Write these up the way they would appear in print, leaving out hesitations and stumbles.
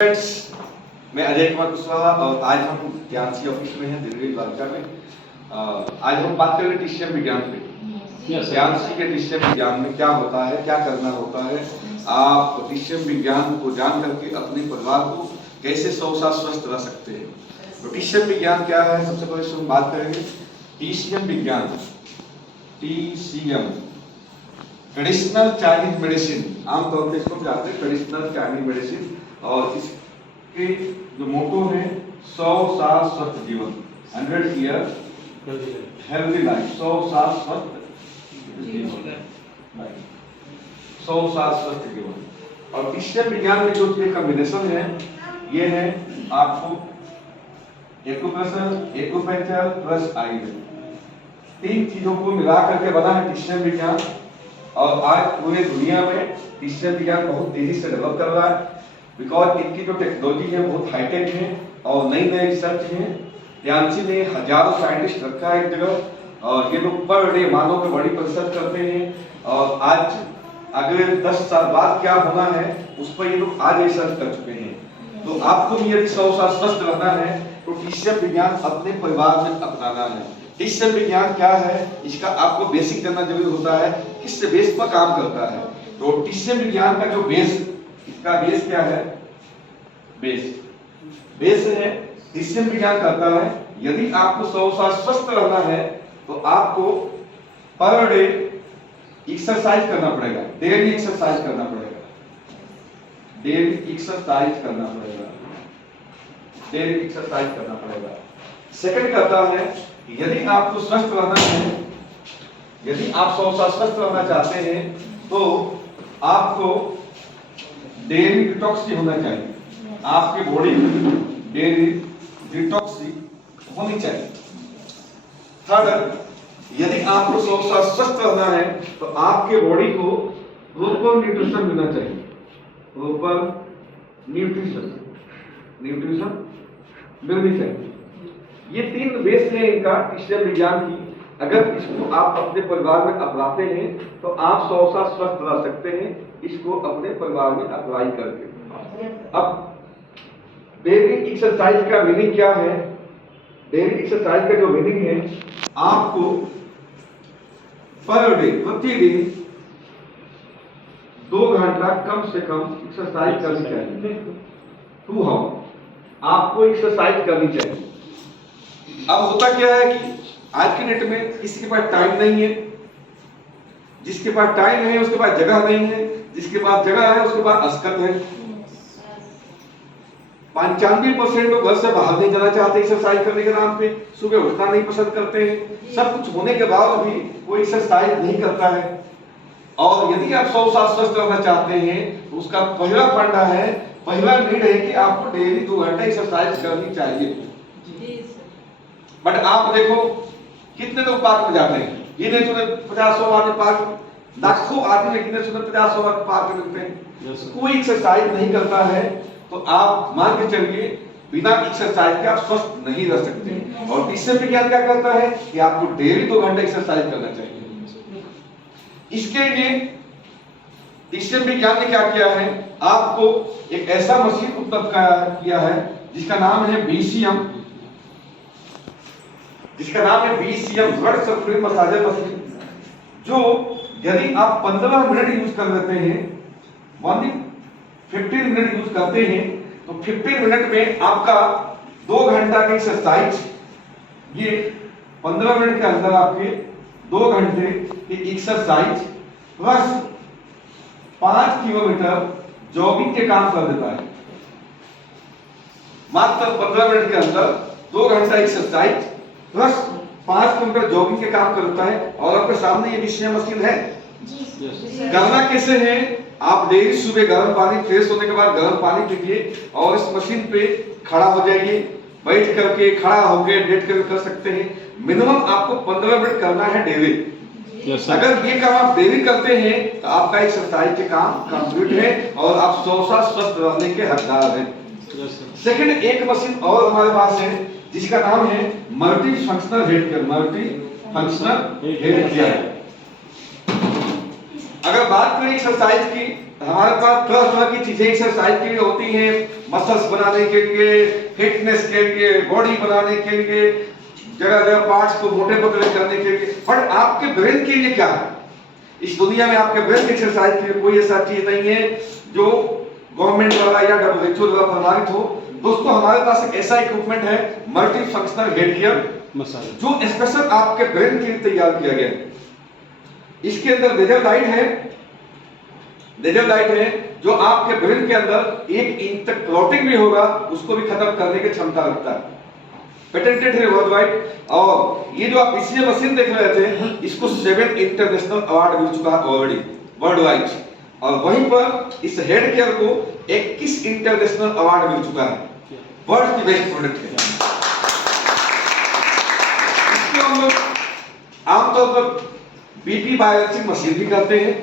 Friends, मैं अजय कुमार कुशवाहा और आज हम ज्ञानसी ऑफिस में हैं दिल्ली द्वारका में। आज हम बात करेंगे टीसीएम विज्ञान पे। ज्ञानसी के टीसीएम विज्ञान में क्या होता है, क्या करना होता है, आप टीसीएम विज्ञान को जान करके अपने परिवार को कैसे 100 साल स्वस्थ रह सकते हैं। तो टीसीएम विज्ञान क्या है, सबसे पहले हम बात करेंगे टीसीएम विज्ञान। टीसीएम ट्रेडिशनल चाइनीज मेडिसिन, आमतौर पर इसको जानते हैं ट्रेडिशनल चाइनीज मेडिसिन। और इसके जो मोटो है 100 साल स्वस्थ जीवन, 100 ईयर हेल्दी लाइफ, 100 साल स्वस्थ जीवन, 100 साल स्वस्थ जीवन। और टीसीएम विज्ञान में जो ये कॉम्बिनेशन है, ये है आपको एक्यूप्रेशर प्लस आयुर्वेद, तीन चीजों को मिला करके बना है टीसीएम विज्ञान। और आज पूरे दुनिया में टीसीएम विज्ञान बहुत तेजी से डेवलप कर रहा है, बिकॉज इनकी जो टेक्नोलॉजी है बहुत हाईटेक है और नई नई रिसर्च है। ज्ञानसी ने हजारों साइंटिस्ट रखा है एक जगह, और ये लोग पर डे मानव में बड़ी रिसर्च करते हैं। और आज अगले 10 साल बाद क्या होना है उस पर ये लोग आज रिसर्च कर चुके हैं। तो आपको भी यदि 100 साल स्वस्थ रहना है तो टीसीएम विज्ञान अपने परिवार में अपनाना है। टीसीएम विज्ञान क्या है, इसका आपको बेसिक जानना जरूरी होता है, किस बेस पर काम करता है। तो टीसीएम विज्ञान का जो बेस, इसका बेस क्या है, बेस है टीसीएम विज्ञान कहता है यदि आपको 100 साल स्वस्थ रहना है तो आपको पर डे एक्सरसाइज करना पड़ेगा, डेली एक्सरसाइज करना पड़ेगा, डेली एक्सरसाइज करना पड़ेगा, डेली एक्सरसाइज करना पड़ेगा। सेकंड कहता है यदि आपको स्वस्थ रहना है, यदि आप 100 साल स्वस्थ रहना चाहते हैं तो आपको डेली डिटॉक्स होना चाहिए, आपकी बॉडी डेली डिटॉक्स होनी चाहिए। थर्ड, यदि आपको 100 साल स्वस्थ रहना है तो आपके बॉडी को प्रॉपर न्यूट्रिशन मिलना चाहिए, प्रॉपर न्यूट्रिशन मिलनी चाहिए। ये तीन बेस है इनका टीसीएम विज्ञान की। अगर इसको आप अपने परिवार में अपनाते हैं तो आप 100 साल स्वस्थ रह सकते हैं, इसको अपने परिवार में अप्लाई करके। अब डेली एक्सरसाइज का मीनिंग क्या है, डेली एक्सरसाइज का जो मीनिंग है, आपको पर डे प्रतिदिन 2 घंटा कम से कम एक्सरसाइज करनी चाहिए, 2 आवर आपको एक्सरसाइज करनी चाहिए। अब होता क्या है कि आज के डेट में किसी के पास टाइम नहीं है, जिसके पास टाइम नहीं है उसके पास जगह नहीं है, जिसके पास जगह है उसके पास अस्कत है। 95% लोग घर से बाहर नहीं जाना चाहते एक्सरसाइज करने के नाम पे, सुबह उठना नहीं पसंद करते हैं। सब कुछ होने के बाद भी कोई एक्सरसाइज नहीं करता है। और यदि आप 100 साल स्वस्थ रहना चाहते हैं तो उसका पहला फंडा है, पहला नीड है कि आपको डेली 2 घंटा एक्सरसाइज करनी चाहिए। बट आप देखो कितने लोग पार्क में जाते हैं, ये नहीं सुने 50-100 आदमी पार्क, लाखों आदमी लेकिन सुने 50-100 आदमी पार्क में मिलते हैं, कोई एक्सरसाइज नहीं करता है। तो आप मान के चलिए बिना एक्सरसाइज के आप स्वस्थ नहीं रह सकते। और टीसीएम विज्ञान क्या कहता है कि आपको डेली 2 घंटा एक्सरसाइज करना चाहिए। इसके लिए टीसीएम विज्ञान ने क्या किया है, आपको एक ऐसा मशीन उपलब्ध किया है जिसका नाम है BCM, blood circulate massager machine, जो यदि आप 15 मिनट यूज कर लेते हैं, 15 मिनट यूज करते हैं तो 15 मिनट में आपका 2 घंटा की एक्सरसाइज, ये 15 मिनट के अंदर आपके 2 घंटे की एक्सरसाइज प्लस 5 किलोमीटर जॉगिंग के काम कर देता है। मात्र 15 मिनट के अंदर 2 घंटा एक्सरसाइज प्लस 5 किलोमीटर जॉगिंग के काम करता है। और आपके सामने ये बीसीएम मशीन है। करना कैसे है, आप डेली सुबह गर्म पानी, फ्रेश होने के बाद गर्म पानी पीजिए और इस मशीन पे खड़ा हो जाइए, बैठ करके खड़ा होके लेट करके कर सकते हैं। मिनिमम आपको 15 मिनट करना है डेली। अगर ये काम आप डेली करते हैं तो आपका एक्सरसाइज के काम कंप्लीट है और आप 100 साल स्वस्थ रहने के हकदार हैं। सेकंड, एक मशीन और हमारे पास है जिसका नाम है मल्टी फंक्शनल हेड केयर। अगर बात करें एक्सरसाइज की हमारे पास तरह तरह की चीजें एक्सरसाइज के लिए होती हैं, मसल्स बनाने के लिए, फिटनेस के लिए, बॉडी बनाने के लिए, जगह जगह पार्ट्स को मोटे पतले करने के लिए। पर आपके ब्रेन के लिए क्या है? इस दुनिया में आपके ब्रेन एक्सरसाइज के लिए कोई ऐसा चीज नहीं है जो गवर्नमेंट द्वारा या WHO द्वारा प्रमाणित हो। दोस्तों, हमारे पास एक ऐसा इक्विपमेंट है, multi functional head gear massage, जो स्पेशल आपके ब्रेन के लिए तैयार किया गया है। इसके अंदर लेजर लाइट है जो आपके ब्रेन के अंदर 1 इंच तक क्लॉटिंग भी होगा उसको भी खत्म करने की क्षमता रखता है, पेटेंटेड है वर्ल्ड वाइड। और ये जो आप इसलिए मशीन देख रहे थे, इसको 7 इंटरनेशनल अवार्ड मिल चुका है ऑलरेडी वर्ल्ड वाइड। और वहीं पर इस हेड केयर को 21 इंटरनेशनल अवार्ड मिल चुका है, वर्ल्ड की बेस्ट प्रोडक्ट है। इसको हम लोग आमतौर पर बीपी बैलेंसिंग मशीन भी करते हैं।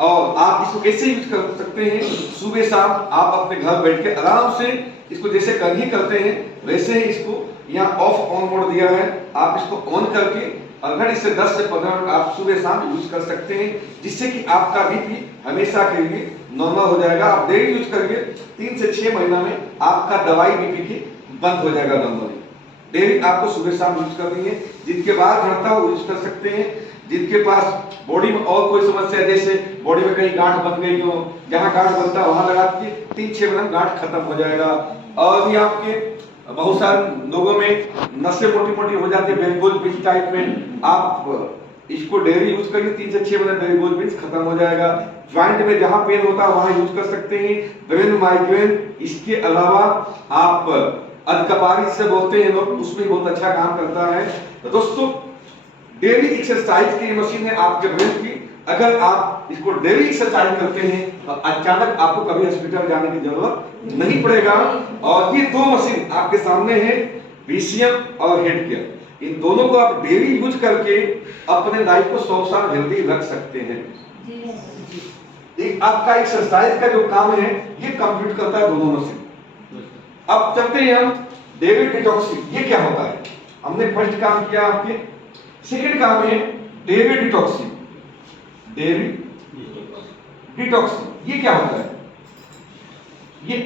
और आप इसको कैसे यूज कर सकते हैं? सुबह शाम आप अपने घर बैठ के आराम से इसको जैसे कंघी करते हैं वैसे ही इसको यहाँ ऑफ ऑन मोड दिया है, आप इसको ऑन करके अगर इसे 10 से 15 मिनट आप सुबह शाम यूज कर सकते हैं, जिससे कि आपका बीपी हमेशा के लिए नॉर्मल हो जाएगा। आप डेली यूज करिए, 3 से 6 महीना में आपका दवाई बीपी की बंद हो जाएगा नॉर्मली। डेली आपको सुबह शाम यूज करनी है। जिनके बाहर घटता हो यूज कर सकते हैं। जिनके पास बॉडी में और कोई समस्या है, जैसे बॉडी में कहीं गांठ बन गई हो, जहां गांठ बनता है वहां लगा के 3-6 महीने में गांठ खत्म हो जाएगा। और भी आपके बहुत सारे लोगों में नसें मोटी-मोटी हो जाती है वेरिकोज वेन्स टाइप में, आप इसको डेली यूज करिए, 3 से 6 महीने वेरिकोज वेन्स खत्म हो जाएगा। ज्वाइंट में जहां पेन होता है वहां यूज कर सकते हैं। ब्रेन माइग्रेन, इसके अलावा आप अधकपारी से बोलते हैं लोग, उसमें बहुत अच्छा काम करता है। तो दोस्तों, डेली एक्सरसाइज की मशीन है आपके ब्रेन की। अगर आप इसको डेली एक्सरसाइज करते हैं तो अचानक आपको कभी हॉस्पिटल जाने की जरूरत नहीं पड़ेगा। और ये 2 मशीन आपके सामने है, बीसीएम और हेड केयर। इन दोनों को आप डेली यूज करके अपने लाइफ को 100 साल हेल्दी रख सकते हैं। एक आपका एक्सरसाइज का जो काम है ये कंप्लीट करता है दोनों मशीन। अब चलते हैं हम डेली डिटॉक्सिंग। ये क्या होता है? हमने फर्स्ट काम किया, आपके सेकंड काम है डेली डिटॉक्सिंग। डेली डिटॉक्सिंग ये क्या होता है? ये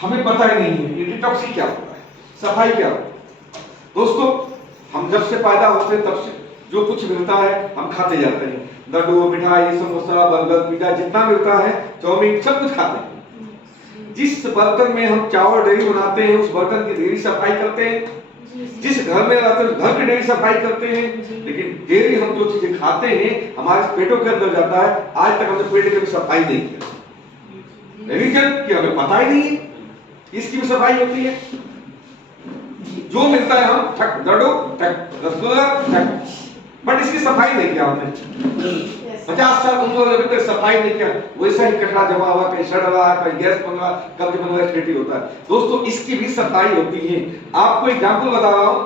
हमें पता ही नहीं है ये डिटॉक्सिंग क्या होता है, सफाई क्या होता है। दोस्तों, हम जब से पैदा होते हैं तब से जो कुछ मिलता है हम खाते जाते हैं। लड्डू, मिठाई, समोसा, बर्गर, पिज्जा, जितना मिलता है, चाउमीन, सब कुछ खाते हैं। जिस बर्तन में हम चावल डेली बनाते हैं उस बर्तन की डेली सफाई करते हैं। जिस घर में रहते हैं उस घर की डेली सफाई करते हैं। लेकिन डेली हम जो चीजें खाते हैं हमारे पेटों के अंदर जाता है, आज तक हमने पेट की सफाई नहीं की। रीजन कि हमें पता ही नहीं है इसकी भी सफाई होती है। जो मिलता है हम ठक लड्डू, ठक रसगुल्ला, ठक, बट इसकी सफाई नहीं किया हमने। 50 साल उम्र में अभी तक सफाई नहीं किया, वैसा ही कचरा जमा हुआ, कहीं सड़ रहा, कहीं गैस बन रहा, कब्ज बन रहा, एसिडिटी होता है। दोस्तों, इसकी भी सफाई होती है। आपको एग्जांपल बता रहा हूं,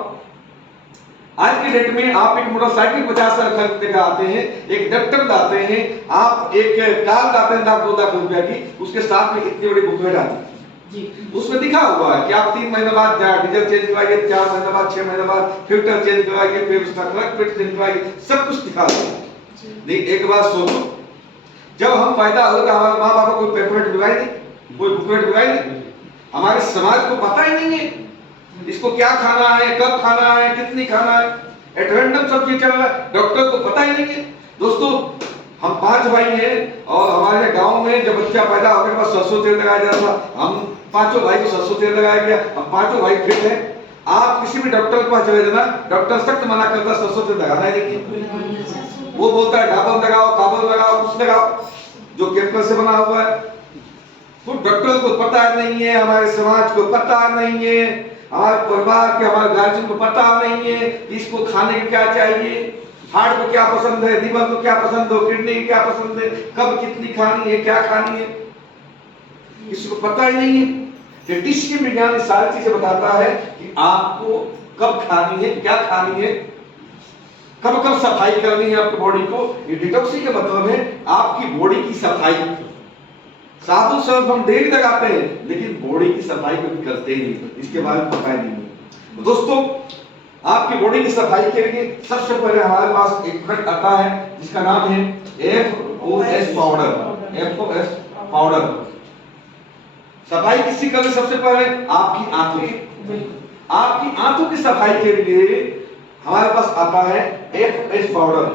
आज के डेट में आप एक मोटरसाइकिल 50 साल खरीदने का आते हैं, एक लैपटॉप लाते हैं, आप एक कार लाते हैं 1-2 लाख रुपया की, उसके साथ में इतनी बड़ी बुकलेट आती है जी। उसमें लिखा हुआ है कि आप 3 महीने बाद डीजल चेंज करवाइए, 4 महीने बाद, 6 महीने बाद फिल्टर चेंज करवाइए, फिर उसका क्लच पेट चेंज करवाइए, सब कुछ लिखा हुआ है। नहीं, एक बात सोचो, जब हम पैदा हुए तो हमारे माँ बाप को कोई पेपलेट मिलाई नहीं, कोई बुकलेट मिलाई नहीं। हमारे समाज को पता ही नहीं है इसको क्या खाना है, कब खाना है, कितनी खाना है, एट रैंडम सब चीज चल रहा है, डॉक्टर को पता ही नहीं है। दोस्तों, हम 5 भाई हैं और हमारे गांव में जब बच्चा पैदा होने के बाद सरसों तेल लगाया जाता था, हम 5 भाई को सरसों तेल लगाया गया, हम 5 भाई फिट हैं। आप किसी भी डॉक्टर के पास चले जाना, डॉक्टर सख्त मना करता है सरसों तेल लगाना ही नहीं। वो बोलता है डाबर लगाओ, काबर लगाओ, कुछ लगाओ जो केमिकल से बना हुआ है। तो डॉक्टर को पता नहीं है, हमारे समाज को पता नहीं है, हमारे परिवार के, हमारे गार्जियन को पता नहीं है इसको खाने को क्या चाहिए, हार्ट को क्या पसंद है, लीवर को क्या पसंद हो, किडनी को क्या पसंद है, कब कितनी खानी है, क्या खानी है, इसको पता ही नहीं है। न्यूट्रिशन विज्ञान ये सारी चीजें बताता है कि आपको कब खानी है, क्या खानी है, कब कब सफाई करनी है आपकी बॉडी को। ये डिटॉक्सिंग का मतलब है आपकी बॉडी की सफाई। साबुन सर्फ हम डेली लगाते हैं लेकिन बॉडी की सफाई कभी करते ही नहीं, इसके बारे में पता ही नहीं है। तो दोस्तों, आपकी बॉडी की सफाई के लिए सबसे पहले हमारे पास एक प्रोडक्ट आता है जिसका नाम है FOS पाउडर। FOS powder. सफाई किसकी करनी सबसे पहले? आपकी आंतों की। आपकी आंतों की सफाई के लिए हमारे पास आता है FS पाउडर।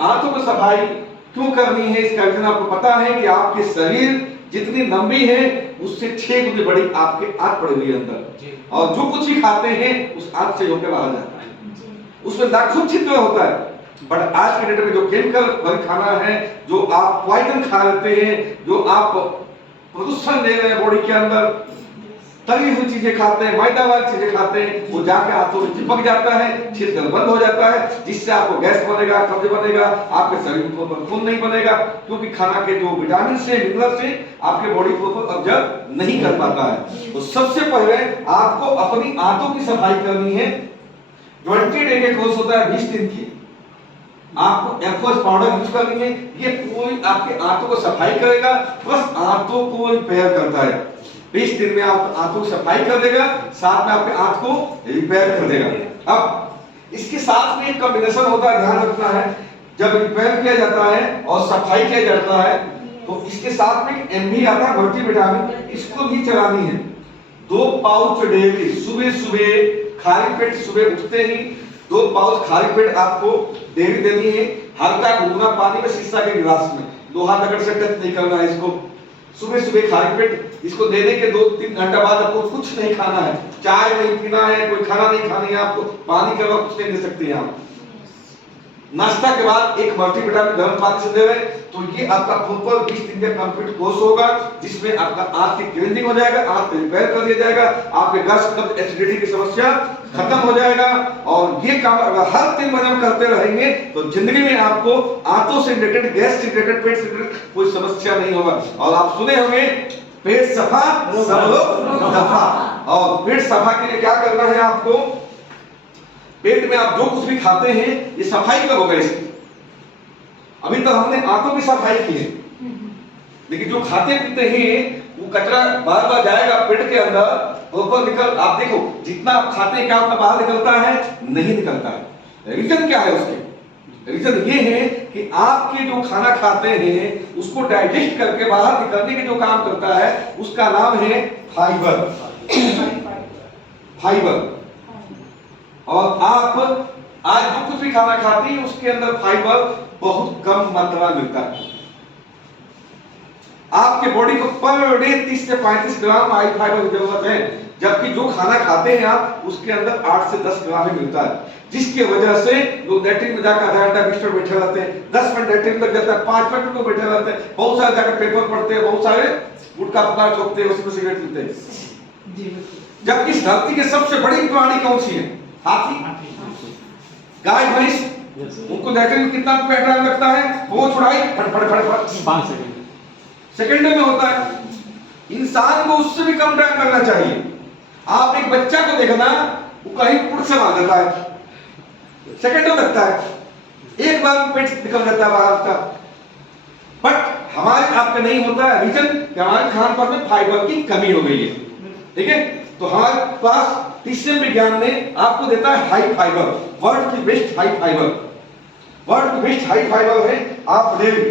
आंतों की सफाई क्यों करनी है इसका रीजन आपको पता है कि आपके शरीर जितनी लंबी है उससे 6 गुनी बड़ी आपके आंत पड़ी हुई है अंदर, और जो कुछ भी खाते हैं उस आंत से होकर बाहर जाता है, उसमें लाखों छिद्र होता है। बट आज के डेट में जो केमिकल भरी खाना है, जो आप पॉइजन खा लेते हैं, जो आप प्रदूषण दे रहे हैं बॉडी के अंदर, तली हुई चीजें खाते हैं, मैदा वाली चीजें खाते हैं, वो जाके आंतों में चिपक जाता है, छिद्र बंद हो जाता है, जिससे आपको गैस बनेगा, कब्ज बनेगा, आपके शरीर को खून नहीं बनेगा, क्योंकि खाना के जो विटामिन से मिनरल से आपके बॉडी को ऑब्जर्व नहीं कर पाता है। तो सबसे पहले आपको अपनी आंतों की सफाई करनी है। 20 डे के कोर्स होता है, 20 दिन की। आपको FOS पाउडर यूज करनी है। ये पूरी आपके आंतों को सफाई करेगा, प्लस आंतों को रिपेयर करता है। 20 दिन में आप आंतों की सफाई कर देगा, साथ में आपके आंत को रिपेयर कर देगा। अब इसके साथ में एक कॉम्बिनेशन होता है, ध्यान रखना है, जब रिपेयर किया जाता है और सफाई किया जाता है तो इसके साथ में एक MV आता है, मल्टीविटामिन, इसको भी चलानी है। 2 पाउच डेली, सुबह सुबह खाली पेट, सुबह उठते ही 2 पाउच खाली पेट आपको डेली देनी है। हल्का गुनगुना पानी में, शीशा के गिलास में, लोहा दगड़ से टच नहीं करना है इसको। सुबह सुबह खाली पेट इसको देने के 2-3 घंटा बाद आपको कुछ नहीं खाना है, चाय नहीं पीना है, कोई खाना नहीं खानी है आपको, पानी के अलावा कुछ नहीं दे सकते हैं आप। नाश्ता के बाद एक मल्टीविटामिन गर्म पानी से दे रहे, तो ये आपका प्रॉपर 20 दिन का कंप्लीट कोर्स होगा, जिसमें आपका आंत की क्लीनिंग हो जाएगा, आंत रिपेयर कर दिया जाएगा, आपके गैस कब्ज एसिडिटी की समस्या खत्म हो जाएगा। और ये काम अगर हर 3 महीने में करते रहेंगे तो जिंदगी में आपको आंतों से रिलेटेड, गैस से रिलेटेड, पेट से रिलेटेड कोई समस्या नहीं होगा। और आप सुने होंगे, पेट सफा सब लोग दफा। और पेट सफा के लिए क्या करना है आपको? पेट में आप जो कुछ भी खाते हैं, ये सफाई कब होगा इसकी? अभी तो हमने आंतों की सफाई की है, लेकिन जो खाते पीते हैं वो कचरा बार बार जाएगा पेट के अंदर, ऊपर निकल, आप देखो जितना आप खाते हैं क्या आपका बाहर निकलता है? नहीं निकलता है। रीजन क्या है उसके? रीजन ये है कि आपके जो खाना खाते हैं उसको डाइजेस्ट करके बाहर निकलने के जो काम करता है उसका नाम है फाइबर। फाइबर। और आप आज जो कुछ भी खाना खाते हैं उसके अंदर फाइबर बहुत कम मात्रा में मिलता है। आपके बॉडी को पर डे 30 से 35 ग्राम हाई फाइबर की जरूरत है, जबकि जो खाना खाते हैं आप उसके अंदर 8 से 10 ग्राम ही मिलता है, जिसकी वजह से लोग लैट्रिन में जाकर आधा घंटा बिस्तर बैठे रहते हैं, 10 मिनट लैट्रिन लग जाता है, 5 मिनट में बैठे रहते हैं, बहुत सारे जाकर पेपर पढ़ते हैं, बहुत सारे गुटखा पकार ठोकते हैं, उसमें सिगरेट पीते हैं। जबकि इस धरती की सबसे बड़ी प्राणी कौन सी है? हाथी। गाय भैंस, उनको देखने में कितना टाइम लगता है? वो छुड़ाई फटफट फटफट 5 सेकंड में होता है। इंसान को उससे भी कम टाइम लगना चाहिए। आप एक बच्चा को देखना, वो कहीं पुट से मार देता है, सेकंडों लगता है, एक बार में पेट निकल जाता है बाहर का। बट हमारे आपका नहीं होता है। रीजन कि हमारे खान पान में फाइबर की कमी हो गई है। ठीक है, तो हमारे पास तीसरे विज्ञान ने आपको देता है हाई फाइबर, वर्ल्ड की बेस्ट हाई फाइबर। वर्ल्ड की बेस्ट हाई फाइबर है आप डेली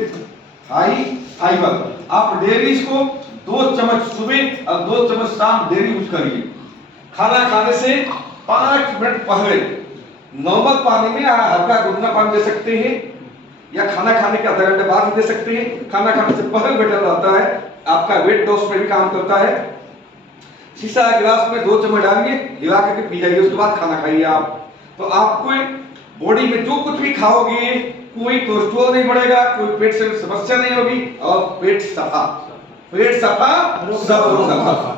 हाई फाइबर। आप डेली इसको 2 चम्मच सुबह और 2 चम्मच शाम डेली यूज करिए। खाना खाने से 5 मिनट पहले नॉर्मल पानी में हल्का गुनगुना पानी दे सकते हैं, या खाना खाने के आधा घंटे बाद दे सकते हैं। खाना खाने से पहले बेटर रहता है, आपका वेट लॉस में भी काम करता है। शीशा गिलास में 2 चम्मच डालिए, हिला करके पी जाइए, उसके बाद खाना खाइए आप। तो आपको बॉडी में जो कुछ भी खाओगे, कोई कोलेस्ट्रॉल नहीं बढ़ेगा, कोई पेट से समस्या नहीं होगी, और पेट सफा। पेट सफा सब रोग सफा।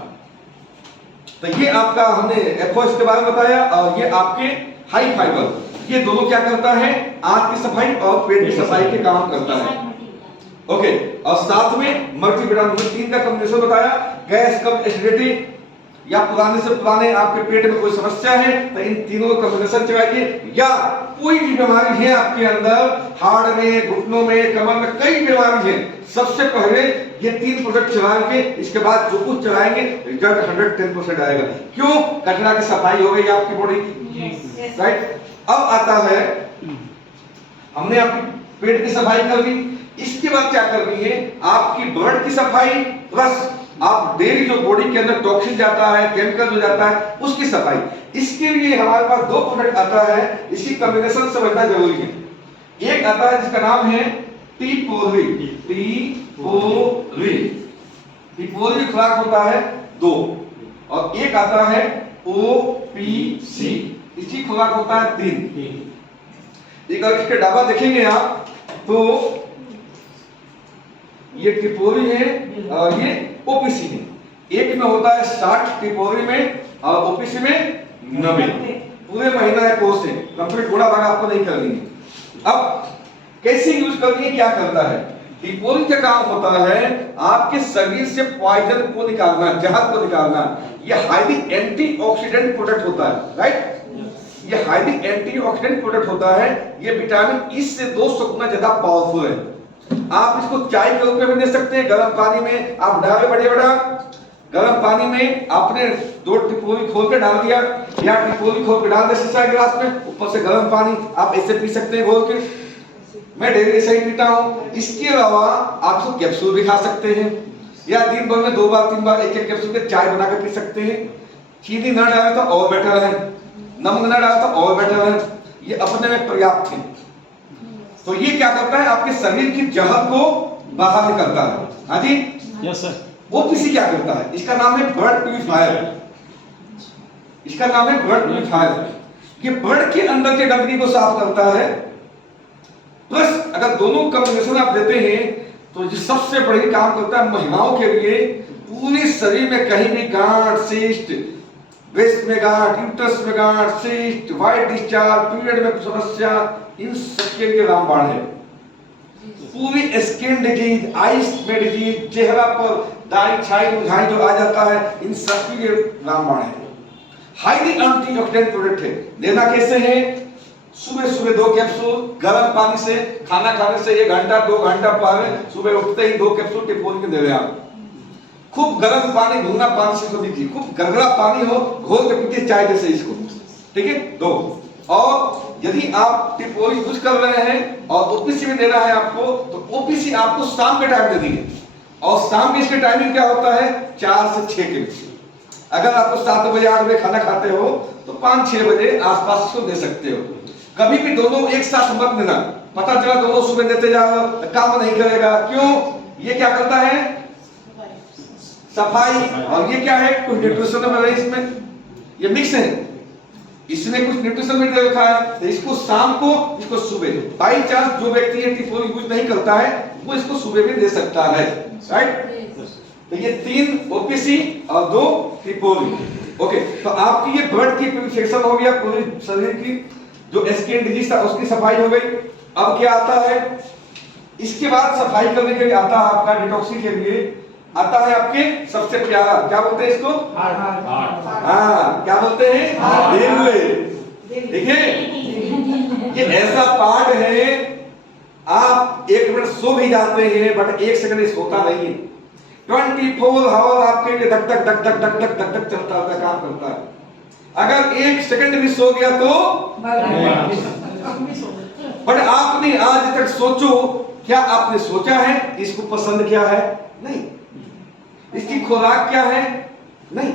तो ये आपका हमने FOS के बारे में बताया, और ये आपके हाई फाइबर, ये दोनों क्या करता है? आंत की सफाई और पेट की सफाई के काम करता है। ओके, और साथ में मल्टीविटामिन 3 का कॉम्बिनेशन बताया। गैस कब्ज एसिडिटी या पुराने से पुराने आपके पेट में कोई समस्या है तो इन तीनों का कॉम्बिनेशन चलाइए। या कोई भी बीमारी है आपके अंदर, हार्ट में, घुटनों में, कमर में, कई बीमारी है, सबसे पहले ये 3 प्रोडक्ट चलाएंगे। इसके बाद जो कुछ चलाएंगे रिजल्ट 110% आएगा। क्यों? कचरा की सफाई हो गई आपकी बॉडी की, राइट। अब आता है, हमने आपकी पेट की सफाई कर दी, इसके बाद क्या करनी है, आपकी ब्लड की सफाई प्लस आप डेली जो बॉडी के अंदर टॉक्सिन जाता है, केमिकल जो जाता है, उसकी सफाई। इसके लिए हमारे पास दो प्रोडक्ट आता है, इसकी कॉम्बिनेशन समझना जरूरी है। एक आता है जिसका नाम है टीपोरी। टीपोरी खुराक होता है 2, और एक आता है ओपीसी, इसकी खुराक होता है 3। एक अगर इसके डब्बा देखेंगे आप तो ये टिपोरी है और ये ओपीसी है। एक में होता है 60 टिपोरी में और ओपीसी में 90। पूरे महीना है कोर्स है, कंप्लीट गुणा भाग आपको नहीं करनी है। अब कैसे यूज करनी है, क्या करता है, टिपोरी का काम होता है आपके शरीर से पॉइजन को निकालना, जहर को निकालना। ये हाईली एंटीऑक्सीडेंट प्रोडक्ट होता है, राइट। ये हाईली एंटीऑक्सीडेंट प्रोडक्ट होता है। ये विटामिन ई से 200 गुना ज्यादा पावरफुल है। आप इसको चाय के रूप में दे सकते हैं, गर्म पानी में आप डाले, बड़ा गर्म पानी में आपने 2 टिपोरी खोल के डाल दिया, या टिपोरी खोल के डाल दे चाय गिलास में, ऊपर से गर्म पानी आप ऐसे पी सकते हैं घोल के। मैं डेली ऐसे ही पीता हूँ। इसके अलावा आप इसको कैप्सूल भी खा सकते हैं, या दिन भर में 2 बार 3 बार एक कैप्सूल के चाय बना के पी सकते हैं। चीनी न डाले तो और बेटर है, नमक न डाले तो और बेटर है, ये अपने में पर्याप्त है। तो ये क्या करता है, आपके शरीर की जहर को बाहर निकलता है। हाँ जी, यस सर। ओपीसी क्या करता है, इसका नाम है ब्लड प्यूरिफायर। इसका नाम है ब्लड प्यूरिफायर। ये ब्लड के अंदर के गंदगी को साफ करता है। प्लस अगर दोनों कॉम्बिनेशन आप देते हैं तो ये सबसे बड़ी काम करता है महिलाओं के लिए। पूरे शरीर में कहीं भी गांठ, सिस्ट, ब्रेस्ट में गांठ, यूट्रस में गांठ, सिस्ट, व्हाइट डिस्चार्ज, पीरियड में समस्या, इन सबके लिए रामबाण है। पूरी स्किन डिजीज, आईज में डिजीज, चेहरा पर दाई छाई मुरझाई जो आ जाता है, इन सब के लिए रामबाण है। हाईली एंटीऑक्सीडेंट प्रोडक्ट है। देना कैसे है, सुबह सुबह 2 कैप्सूल गर्म पानी से, खाना खाने से 1 घंटा 2 घंटा पहले सुबह उठते ही 2 कैप्सूल टिपोरी के दे रहे आप। खूब गर्म पानी, गुनगुना पानी से इसको दीजिए, खूब गरगरा पानी हो, घोल के पीजिए चाय जैसे इसको, ठीक है 2। और यदि आप टिपोरी यूज कर रहे हैं और ओपीसी में देना है आपको, तो ओपीसी आपको शाम के टाइम दे दीजिए। और शाम में इसके टाइमिंग क्या होता है, 4 से 6 के बीच। अगर आपको 7 बजे 8 बजे खाना खाते हो तो 5-6 बजे आसपास इसको दे सकते हो। कभी भी दोनों एक साथ मत देना, पता चला दोनों सुबह देते जाओ तो काम नहीं करेगा। क्यों, ये क्या करता है, सफाई, और ये क्या है, कुछ न्यूट्रिशन में है इसमें, ये मिक्स है, इसमें कुछ न्यूट्रिशन में रखा है। तो इसको शाम को, इसको सुबह, बाई चांस जो व्यक्ति ये टिपोरी यूज नहीं करता है वो इसको सुबह भी दे सकता है, राइट। तो ये 3 ओपीसी और 2 टिपोरी। ओके, तो आपकी ये ब्लड की प्यूरिफिकेशन हो गया, पूरी शरीर की जो स्किन डिजीज था उसकी सफाई हो गई। अब क्या आता है, इसके बाद सफाई करने के लिए आता है आपका डिटॉक्सी के लिए आता है आपके सबसे प्यारा, क्या बोलते हैं इसको, हाँ क्या बोलते हैं, रेलवे। देखिए ये ऐसा पार्ट है, आप 1 मिनट सो भी जाते हैं बट 1 सेकंड सोता नहीं है। 24 आवर आपके लिए धक धक धक धक धक धक धक धक चलता है, काम करता है। अगर 1 सेकंड भी सो गया तो बट आपने आज तक सोचो, क्या आपने सोचा है इसको पसंद क्या है, नहीं। इसकी खुराक क्या है, नहीं।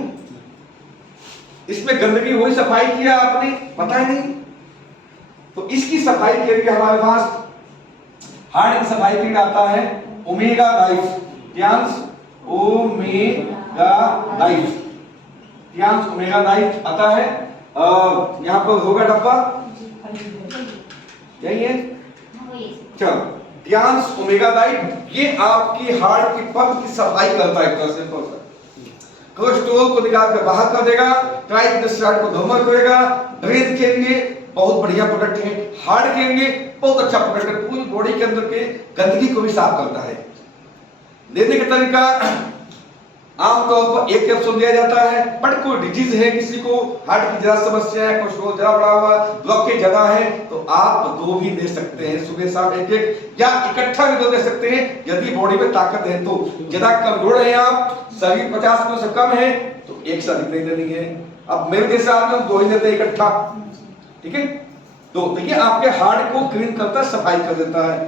इसमें गंदगी हुई, सफाई किया आपने, पता ही नहीं। तो इसकी सफाई के लिए हमारे पास हार्ट की सफाई के लिए आता है omega life, omega life, omega life आता है। यहाँ पर होगा डब्बा, यही है, चलो ध्यान ओमेगा लाइट, ये आपकी हार्ट की पंप की सफाई करता है, कोलेस्ट्रॉल को निकाल कर बाहर कर देगा, ट्राइग्लिसराइड को नॉर्मल करेगा। ब्रेन के लिए बहुत बढ़िया प्रोडक्ट है, हार्ट के लिए बहुत अच्छा प्रोडक्ट है, पूरी बॉडी के अंदर के गंदगी को भी साफ करता है। लेने का तरीका आमतौर पर 1 कैप्सूल दिया जाता है, बट कोई डिजीज है, किसी को हार्ट की ज्यादा समस्या है, कोलेस्ट्रॉल ज्यादा बढ़ा हुआ, ब्लॉकेज ज्यादा है, तो आप 2 भी दे सकते हैं, सुबह शाम 1-1, या इकट्ठा भी 2 दे सकते हैं यदि बॉडी में ताकत है। तो ज्यादा कमजोर है आप, शरीर 50 किलो से कम है, तो एक साथ नहीं देनी है। अब मेरे जैसे आदमी 2 ही देते हैं इकट्ठा, ठीक है। तो ये आपके हार्ट को क्लीन करता है, सफाई कर देता है।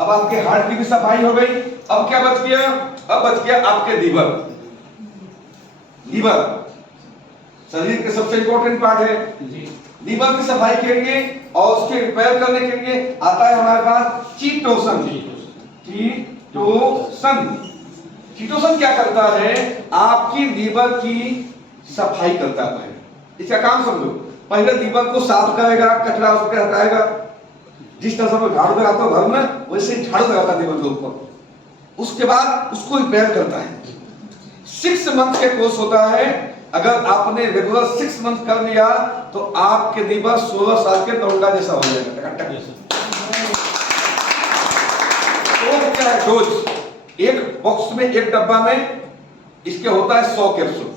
अब आपके हार्ट की भी सफाई हो गई। अब क्या बच गया? अब बच गया आपके लीवर। लीवर शरीर के सबसे इंपॉर्टेंट पार्ट है। लीवर की सफाई के लिए और उसके रिपेयर करने के लिए आता है हमारे पास चीटोसन। चीटोसन चीटोसन क्या करता है? आपकी लीवर की सफाई करता है। इसका काम समझो। पहले लीवर को साफ करेगा, कचरा उस पर हटाएगा। जिस तरह से झाड़ू लगाते हो घर में, वैसे ही झाड़ू लगाता है लीवर के ऊपर। उसके बाद उसको रिपेयर करता है। 6 मंथ के कोर्स होता है। अगर आपने रेगुलर 6 मंथ कर लिया तो आपके लीवर 16 साल के लौंडा जैसा हो जाएगा। तो क्या है डोज? एक बॉक्स में, एक डब्बा में इसके होता है 100 कैप्सूल।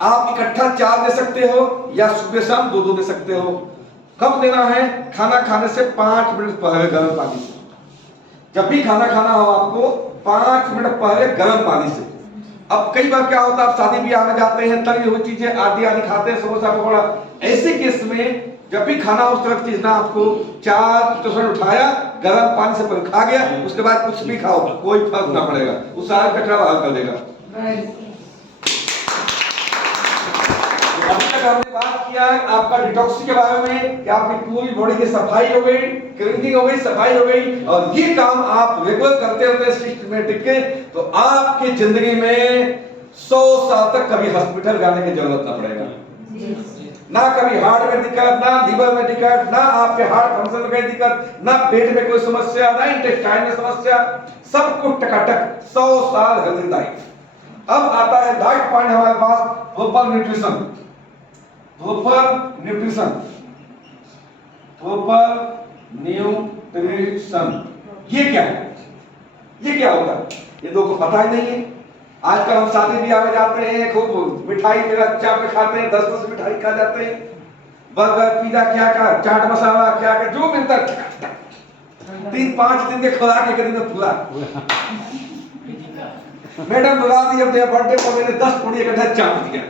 आप इकट्ठा 4 दे सकते हो या सुबह शाम 2-2 दे सकते हो। कब देना है? खाना खाने से 5 मिनट पहले गर्म पानी से। जब भी खाना खाना हो आपको 5 मिनट पहले गर्म पानी से। अब कई बार क्या होता है, आप शादी ब्याह में जाते हैं, तली हुई चीजें आदि आदि खाते हैं, समोसा पकौड़ा। ऐसे केस में जब भी खाना उस तरह की चीज ना, आपको 4 चीटोसन उठाया, गर्म पानी से पहले खा गया, उसके बाद कुछ भी खाओ, कोई फर्क ना पड़ेगा, वो सारा कचरा बाहर कर देगा। अभी तक हमने बात किया है आपका डिटॉक्स के बारे में कि आपकी पूरी बॉडी की सफाई हो गई, क्लीनिंग हो गई, सफाई हो गई। और ये काम आप रेगुलर करते रहते सिस्टमेटिक के, तो आपकी जिंदगी में 100 साल तक कभी हॉस्पिटल जाने की जरूरत ना पड़ेगा। ना कभी हार्ट में दिक्कत, ना लीवर में दिक्कत, ना आपके हार्ट फंक्शन में कोई दिक्कत, ना पेट में कोई समस्या, ना इंटेस्टाइन में समस्या, सब कुछ टकाटक 100 साल हेल्दी लाइफ। अब आता है लास्ट पॉइंट हमारे पास, proper nutrition. Proper nutrition, proper nutrition ये क्या है? ये क्या होता है? ये लोगों को पता ही नहीं है। आजकल हम शादी ब्याह में जाते हैं, खूब मिठाई मेरा अच्छा पे खाते हैं, 10-10 मिठाई खा जाते हैं, बर्गर पिज्जा क्या क्या, चाट मसाला क्या क्या, जो मिलता है 3-5 दिन के खुराक एक दिन में पूरा। मैडम बुला दी अपने बर्थडे पर, मैंने 10 पूरी इकट्ठा चाप दिया।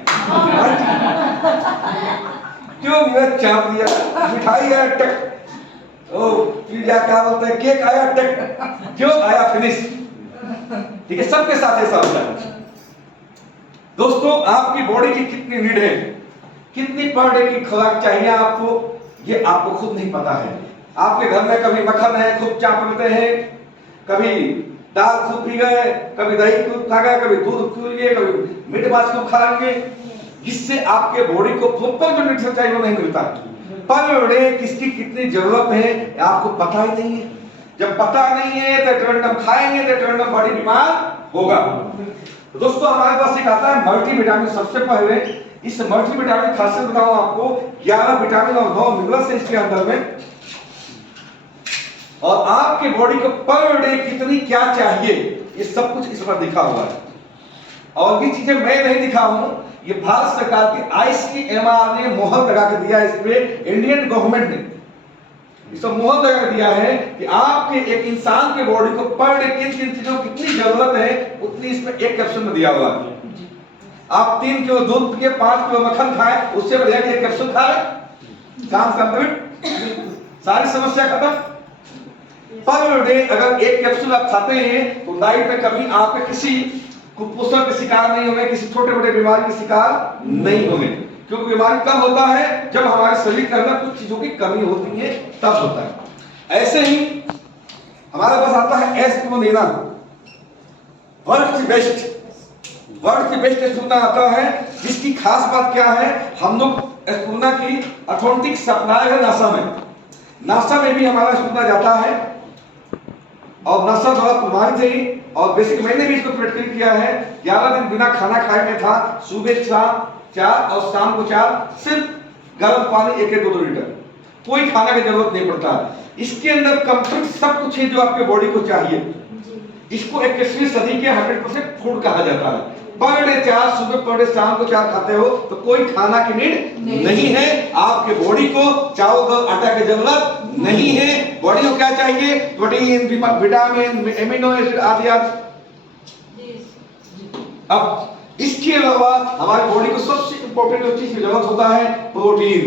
क्यों मैं चाप दिया? मिठाई आया टक, ओ पिज्जा क्या बोलते हैं, केक आया टक, क्यों आया फिनिश। ठीक है, सबके साथ ऐसा होता है। दोस्तों, आपकी बॉडी की कितनी नीड है, कितनी पर डे की खुराक चाहिए आपको, ये आपको खुद नहीं पता है। आपके घर में कभी मक्खन है, खूब चाप लेते हैं, कभी दाल खूब पी गए, कभी दही खूब खा गए, कभी दूध पी लिए, कभी मीट मांस खूब खा लिए, जिससे आपके बॉडी को प्रॉपर जो न्यूट्रिशन चाहिए वो नहीं मिलता। पर डे किसकी कितनी जरूरत है आपको पता ही नहीं है। जब पता नहीं है तो रैंडम खाएंगे तो रैंडम बॉडी बीमार होगा। तो दोस्तों, हमारे पास एक आता है मल्टीविटामिन। सबसे पहले इस मल्टीविटामिन खासियत बताऊं आपको, 11 विटामिन और 9 मिनरल्स है इसके अंदर में, और आपके बॉडी को पर डे कितनी क्या चाहिए ये सब कुछ इस पर लिखा हुआ है। और ये चीजें मैं नहीं लिखा हूं, ये भारत सरकार की ICMR ने मोहर लगा के दिया है। इसमें इंडियन गवर्नमेंट ने इस पर मोहर लगा के दिया है कि आपके एक इंसान के बॉडी को पर डे किन किन चीजों की कितनी जरूरत है, उतनी इसमें एक कैप्सूल में दिया हुआ है। आप 3 किलो दूध पिए, 5 किलो मक्खन खाए, उससे बढ़िया कि एक कैप्सूल खा ले, काम कंप्लीट, सारी समस्या खत्म। पर डे अगर एक कैप्सूल आप खाते हैं तो लाइफ में कभी आप किसी कुपोषण के शिकार नहीं होंगे, किसी छोटे मोटे बीमारी के शिकार नहीं होंगे। क्योंकि बीमारी कब होता है? जब हमारे शरीर के अंदर कुछ चीजों की कमी होती है, तब होता है। ऐसे ही हमारे पास आता है एस्पिरुलिना, वर्ल्ड की बेस्ट एस्पिरुलिना आता है, जिसकी खास बात क्या है, हम लोग एस्पिरुलिना की ऑथेंटिक सप्लाई है नासा में। नासा में भी हमारा एस्पिरुलिना जाता है, और नासा द्वारा प्रमाणित है। और बेसिक मैंने भी इसको प्रैक्टिकल किया है। 11 दिन बिना खाना खाए में था, सुबह 4 और शाम को 4, सिर्फ गर्म पानी 1-2 लीटर, कोई खाना की जरूरत नहीं पड़ता। इसके अंदर कंप्लीट सब कुछ है जो आपके बॉडी को चाहिए। इसको 21वीं सदी के 100% फूड कहा जाता है। पर डे 4 सुबह, पर डे शाम को 4 खाते हो तो कोई खाना की नीड नहीं है। आपके बॉडी को चावल आटा की जरूरत नहीं है। बॉडी को क्या चाहिए? प्रोटीन, विटामिन, एमिनो एसिड आदि आदि। अब इसके अलावा हमारी बॉडी को सबसे इंपॉर्टेंट चीज की जरूरत होता है प्रोटीन।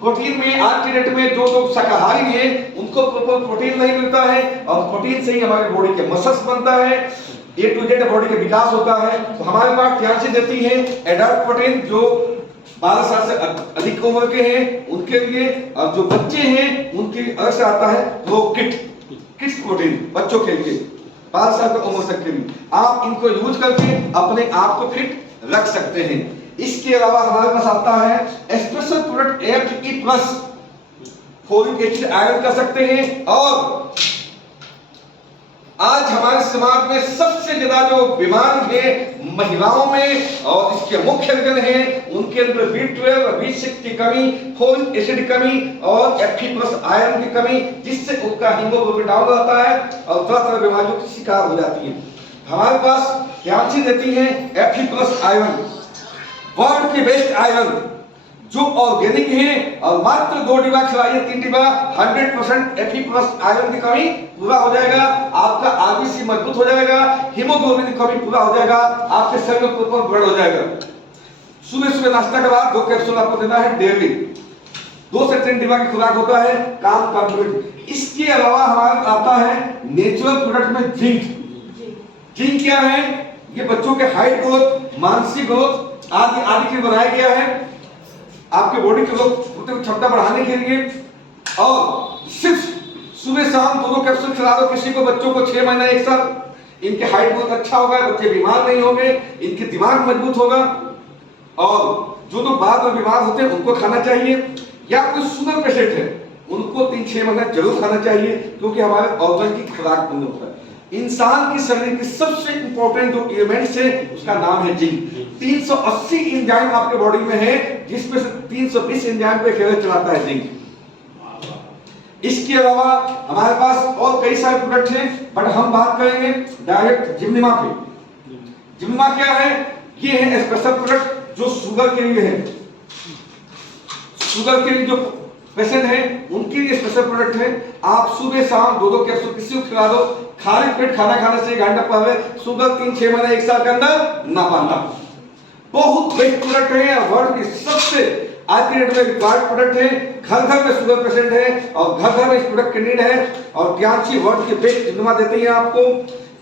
प्रोटीन में आज की डेट में जो लोग शाकाहारी हैं उनको प्रॉपर प्रोटीन नहीं मिलता है, और प्रोटीन से ही हमारी बॉडी के मसल्स बनता है, ए टू जेड बॉडी का विकास होता है। तो हमारे पास कैल्शियम देती है एडल्ट प्रोटीन, जो 12 साल से अधिक उम्र के हैं उनके लिए, और जो बच्चे हैं उनके लिए अलग से आता है वो किड्स प्रोटीन, बच्चों के लिए 12 साल की उम्र तक के लिए। आप इनको यूज करके अपने आप को फिट रख सकते हैं। इसके अलावा हमारे पास आता है special product FE+, folic acid iron कर सकते हैं। और आज हमारे समाज में सबसे ज्यादा जो बीमारी है महिलाओं में, और इसके मुख्य रीजन है उनके अंदर B12 B6 की कमी, फोलिक एसिड की कमी और Fe+ आयरन की कमी, जिससे उनका हीमोग्लोबिन डाउन रहता है और तरह तरह बीमारियों की शिकार हो जाती है। हमारे पास कैल्शियम देती है Fe+ आयरन, वर्ल्ड की बेस्ट आयरन जो ऑर्गेनिक है, और मात्र 2 डिब्बा खिलाइए, 3 डिब्बा 100% Fe+ आयरन की कमी पूरा हो जाएगा, आपका आरबीसी मजबूत हो जाएगा, हीमोग्लोबिन की कमी पूरा हो जाएगा, आपके शरीर में प्रॉपर ब्लड हो जाएगा। सुबह सुबह नाश्ता के बाद 2 कैप्सूल आपको देना है डेली, 2 से 3 डिब्बा की खुराक होता है, काम कंप्लीट। इसके अलावा हमारे आता है नेचुरल प्रोडक्ट में जिंक। जिंक क्या है? ये बच्चों के हाइट ग्रोथ, मानसिक ग्रोथ आदि आदि के लिए बनाया गया है, आपके बॉडी के रोग क्षमता बढ़ाने के लिए। और सिर्फ सुबह शाम 2 कैप्सूल खिला दो किसी को, बच्चों को 6 महीना 1 साल, इनके हाइट बहुत अच्छा होगा, बच्चे बीमार नहीं होंगे, इनके दिमाग मजबूत होगा। और जो लोग बाद में बीमार होते हैं उनको खाना चाहिए, या कोई शुगर पेशेंट है उनको 3-6 महीना जरूर खाना चाहिए, क्योंकि हमारे ऑर्गन की खुराक बंद होता है। इंसान की शरीर की सबसे इंपॉर्टेंट जो एलिमेंट्स है उसका नाम है जिंक। 380 एंजाइम आपके बॉडी में है, जिसमें से 320 एंजाइम पे खेल चलाता है जिंक। इसके अलावा हमारे पास और कई सारे प्रोडक्ट हैं, बट हम बात करेंगे डायरेक्ट जिम्निमा पे। जिम्निमा क्या है? ये है स्पेशल प्रोडक्ट जो शुगर के लिए है, शुगर के लिए जो पेशेंट है उनके लिए स्पेशल प्रोडक्ट है। आप सुबह शाम 2 कैप्सूल किसी को खिला दो, खाली पेट खाना खाने से 1 घंटा पहले, शुगर 3-6 महीना 1 साल के अंदर ना पाना। बहुत बेस्ट प्रोडक्ट है, वर्ल्ड की सबसे आज की डेट में रिक्वायर्ड प्रोडक्ट है। घर घर में शुगर पेशेंट है और घर घर में इस प्रोडक्ट की नीड है, और ज्ञानसी वर्ल्ड की बेस्ट जिम्मा देते हैं आपको।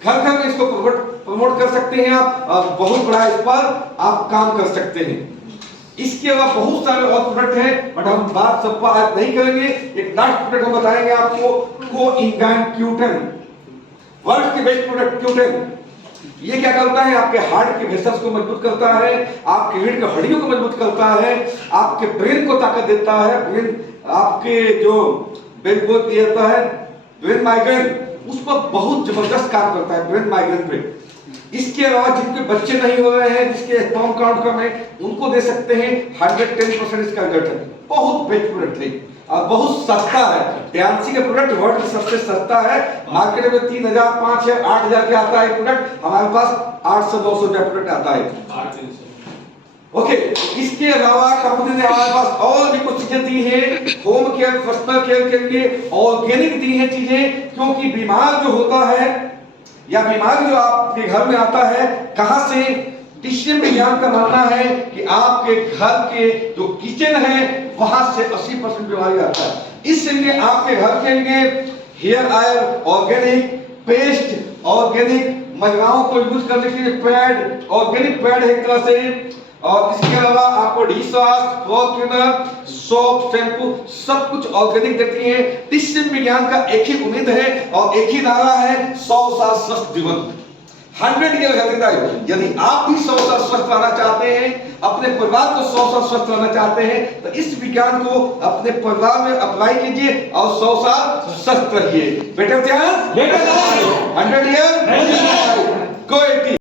घर घर में इसको प्रमोट कर सकते हैं आप, और बहुत बड़ा इस पर आप काम कर सकते हैं। इसके अलावा बहुत सारे और प्रोडक्ट हैं, बट हम बात सब पर आज नहीं करेंगे। एक लास्ट प्रोडक्ट हम बताएंगे आपको, कोएंजाइम Q10, वर्ल्ड की बेस्ट प्रोडक्ट Q10। ये क्या करता है? आपके हार्ट के वेसल्स को मजबूत करता है, आपके रीढ़ की हड्डियों को मजबूत करता है, आपके ब्रेन को ताकत देता है। ब्रेन आपके जो ब्रेन को ये होता है ब्रेन माइग्रेन, उस पर बहुत जबरदस्त काम करता है, ब्रेन माइग्रेन पे। इसके अलावा जिनके बच्चे नहीं हो रहे हैं, जिसके स्पर्म काउंट कम है, उनको दे सकते हैं। 110% इसका रिजल्ट है, बहुत बेस्ट प्रोडक्ट है और बहुत सस्ता है। ध्यानसी का प्रोडक्ट वर्ल्ड में सबसे सस्ता है, मार्केट में 3000, 5000, 8000 के आता है प्रोडक्ट, हमारे पास 800-900 रुपया प्रोडक्ट आता है। ओके, इसके अलावा कंपनी ने हमारे पास और भी कुछ चीजें दी है, होम केयर, पर्सनल केयर के लिए ऑर्गेनिक दी है चीजें, क्योंकि बीमार जो होता है या बीमारी जो आपके घर में आता है, कहां से? डिसीजन विज्ञान का मानना है कि आपके घर के जो किचन है वहां से 80% बीमारी आता है। इसलिए आपके घर के लिए hair oil organic, paste organic, महिलाओं को यूज करने के लिए पैड ऑर्गेनिक पैड है एक तरह से, और इसके अलावा आपको dish wash, floor cleaner, soap, shampoo सब कुछ ऑर्गेनिक देती है। डिसीजन विज्ञान का एक ही उम्मीद है और एक ही नारा है, 100 साल स्वस्थ जीवन, 100 ईयर हेल्थ लाइफ। यदि आप भी 100 साल स्वस्थ रहना चाहते हैं, अपने परिवार को 100 साल स्वस्थ रहना चाहते हैं, तो इस विज्ञान को अपने परिवार में अप्लाई कीजिए और 100 साल स्वस्थ रहिए। बेटर ध्यान, 100 ईयर